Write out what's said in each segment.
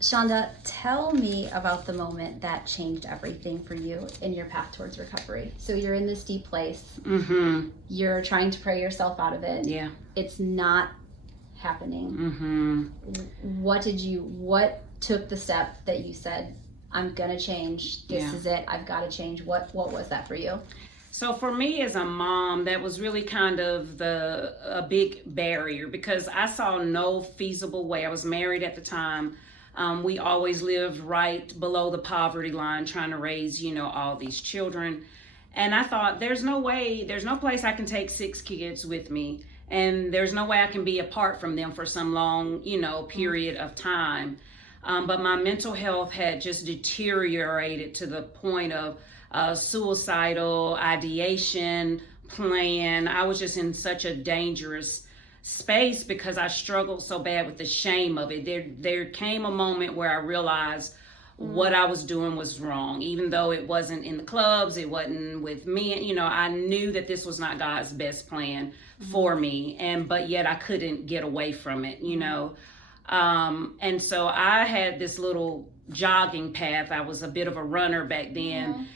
Chanda, tell me about the moment that changed everything for you in your path towards recovery. So you're in this deep place. Mm-hmm. You're trying to pray yourself out of it. Yeah. It's not happening. Mm-hmm. What took the step that you said, I'm gonna change, this is it, I've got to change? What was that for you? So for me as a mom, that was really kind of a big barrier because I saw no feasible way. I was married at the time. We always lived right below the poverty line, trying to raise, all these children. And I thought, there's no way, there's no place I can take 6 kids with me. And there's no way I can be apart from them for some long, period of time. But my mental health had just deteriorated to the point of suicidal ideation, plan. I was just in such a dangerous space because I struggled so bad with the shame of it. There came a moment where I realized what I was doing was wrong, even though it wasn't in the clubs, it wasn't with me. I knew that this was not God's best plan for me, but yet I couldn't get away from it. And so I had this little jogging path. I was a bit of a runner back then.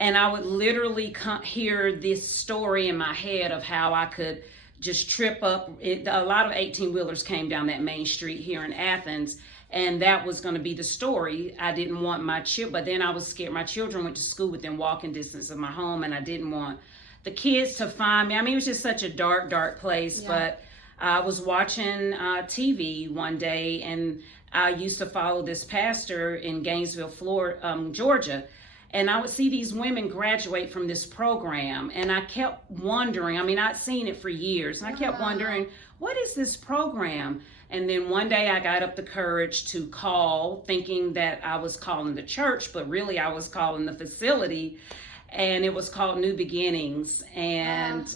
And I would literally hear this story in my head of how I could just trip up. A lot of 18-wheelers came down that main street here in Athens, and that was going to be the story. I didn't want but then I was scared. My children went to school within walking distance of my home, and I didn't want the kids to find me. I mean, it was just such a dark, dark place. Yeah. But I was watching TV one day, and I used to follow this pastor in Gainesville, Florida, Georgia. And I would see these women graduate from this program. And I kept wondering, I'd seen it for years. And I kept wondering, what is this program? And then one day I got up the courage to call, thinking that I was calling the church, but really I was calling the facility. And it was called New Beginnings. And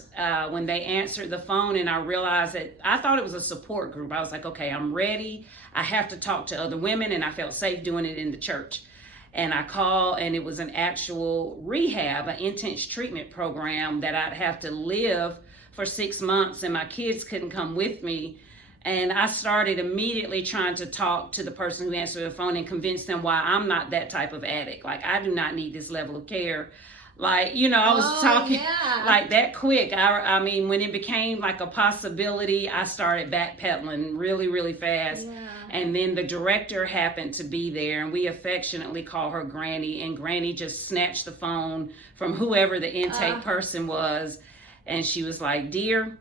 when they answered the phone and I realized that, I thought it was a support group. I was like, okay, I'm ready. I have to talk to other women. And I felt safe doing it in the church. And I called, and it was an actual rehab, an intense treatment program that I'd have to live for 6 months, and my kids couldn't come with me. And I started immediately trying to talk to the person who answered the phone and convince them why I'm not that type of addict. Like, I do not need this level of care. Like, I was talking like that quick. I mean, when it became like a possibility, I started backpedaling really, really fast. Yeah. And then the director happened to be there, and we affectionately call her Granny. And Granny just snatched the phone from whoever the intake person was. And she was like, dear,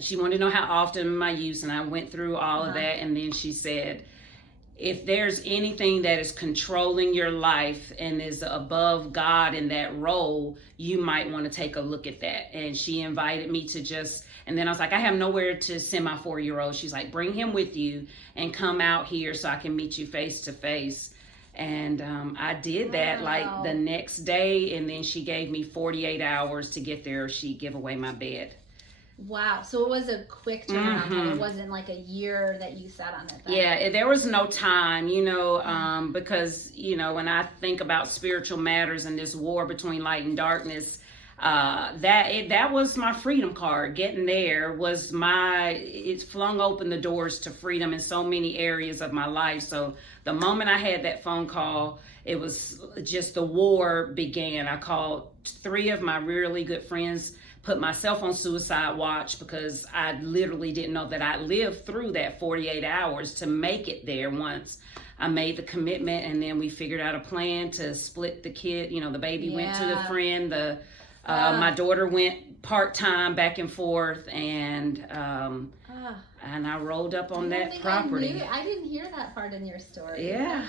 she wanted to know how often am I using. I went through all of that. And then she said, if there's anything that is controlling your life and is above God in that role, you might want to take a look at that. And she invited me to and then I was like, I have nowhere to send my 4-year-old. She's like, bring him with you and come out here so I can meet you face to face. And I did that like the next day. And then she gave me 48 hours to get there. She'd give away my bed. Wow. So it was a quick turnaround. It wasn't like a year that you sat on it. Yeah, there was no time, because, when I think about spiritual matters and this war between light and darkness, that was my freedom card. Getting there was it flung open the doors to freedom in so many areas of my life. So the moment I had that phone call, it was just the war began. I called 3 of my really good friends, put myself on suicide watch because I literally didn't know that I'd live through that 48 hours to make it there once I made the commitment. And then we figured out a plan to split the kid. The baby went to the friend, my daughter went part-time back and forth, and I rolled up on that property. I didn't hear that part in your story. Yeah.